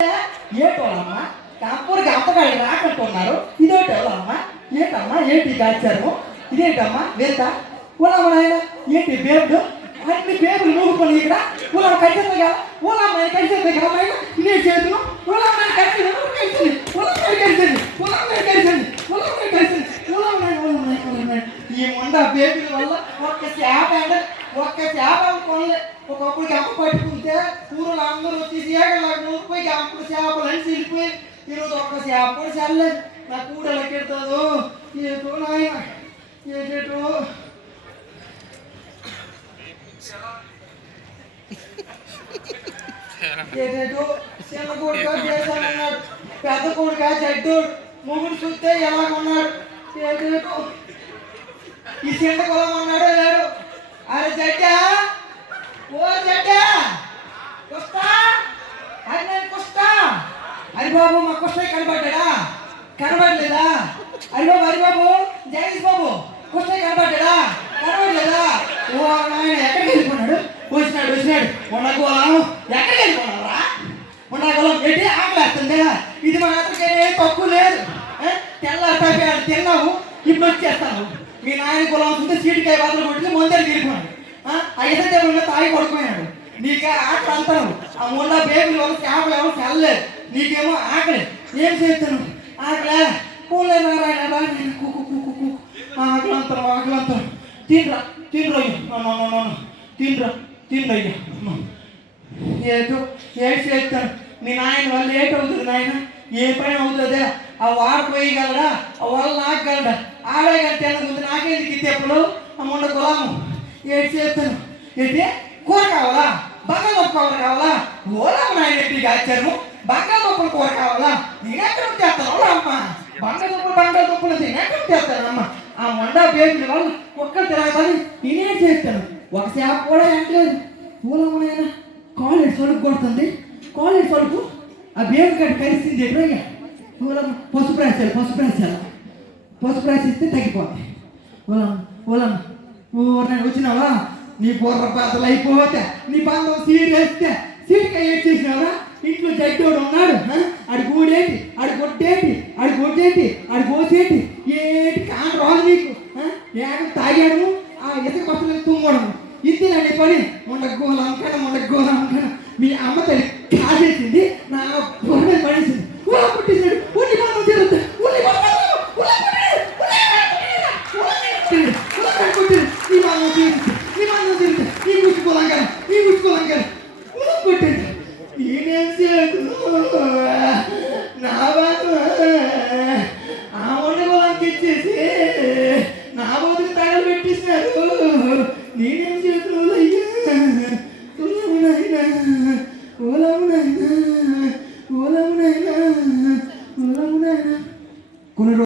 ఏటోళ్ళమ్మా కాపూరికి అమ్మగారు రాకంటున్నారు. ఇదేటోళ్ళమ్మా ఏంటమ్మా ఏంటి కాచారు ఇదేంటమ్మా వేత ఊలమ్మ నాయన ఏంటి బేబుడు అన్ని బేబులు మూగుకొని ఇక్కడ ఊలమ్మ కలిసింది కదా ఊలమ్మ కలిసింది కదా నాయన ఇదే చేతులు ఊలమ్మ కలిసింది కలిసింది ఊలమ్మ కలిసింది ఊలమ్మ కలిసింది ఊలమ్మ కలిసింది ఊలమ్మ ఈ ముండ బేబీల వల్ల ఒక్క చేప అనుకోలే. ఒకప్పుడు అమ్మ పట్టుకుంటే ఊరులు అందరూ వచ్చి ఏగలాగా నూరిపోయి అప్పుడు చేపలు అని వెళ్ళిపోయి ఈరోజు ఒక్క చేప కూడా చల్లలేదు. నా కూడలు ఎక్కెడతాదో ఏటో నాయన ఏటేటో ఏటేటో చిన్న కొడుక చేశానన్నాడు, పెద్ద కొడుక చెడ్డోడు ముగ్గురు చూస్తే ఎలాగున్నాడు ఏటేటో. ఈ చిన్న కులం అన్నాడో లేడు. అరే జడ్డా ఓ జడ్డా కుస్తా అది నేను కుస్తా హరిబాబు మా కుస్తా కనబడ్డా కనబడలేదా హరిబాబు జగదీష్ బాబు కుస్తా కనబడ్డా కనబడలేదా. ఓ ఆయన ఎక్కడికి వెళ్ళిపోన్నాడు వచ్చినాడు ఉండగోళం ఎక్కడికి వెళ్ళిపోన్నారా ఉండగోళం పెట్టి ఆకలేస్తుంది. ఇది మా అతనికేం తక్కువ లేదు. తెల్లారు తిన్నావు ఇప్పుడు వచ్చేస్తాను. మీ నాయన కులం చూస్తే సీటుకాయ బాధలు కొట్టి ముందర తిరిగిపోయాడు. ఆ ఎసంటే తాగి పడుకున్నాడు. నీకే ఆకలి అంటాను. ఆ ముండా బేబీలు వల్ల చేపలు ఎవరు తెల్లలేదు. నీకేమో ఆకలి ఏం చేస్తాను ఆకలే పూలేదు ఆకలంతాను తినరా తినరయ్యా ఏదో ఏడు చేస్తాను. మీ నాయన వల్ల ఏటవుతుంది నాయన ఏ పని అవుతుందే. ఆ వాడు పోయగలడా ఆ వాళ్ళు నాకగలడా ఆడగలితే ముందు నాకేందుకు ఇచ్చేప్పుడు ఆ ముండ కులాము ఏడు చేస్తాను. ఏంటి కూర కావాలా బంగాళదుంప కూర కావాలా ఓలమ్మ నాయన ఎట్టి కాచారు బంగాళదుంపల కూర కావాలా నేనెక్కడ చేస్తాను అమ్మ బంగాళదుంపలు నేనెక్కడ చేస్తానమ్మ. ఆ మొండ బేబీ వాళ్ళు ఒక్కరు తిరగదని నేనేం చేస్తాను. ఒక చేప కూడా ఎంటలేదు. ఓలమ్మ నాయన కాలేజ్ సరుకు కొడుతుంది. కాలేజ్ సరుకు ఆ బేబీ గడ్డ కలిసింది ఎప్పుడయ్యా ఓలమ్మ పసుపు రాసిస్తే తగ్గిపోతాయి. ఓలమ్మ నేను వచ్చినావా నీ బుర్ర బాధలు అయిపోతే నీ బంధం సీట్ వేస్తే సీట్గా ఏడ్ చేసినావా ఇంట్లో జడ్డోడు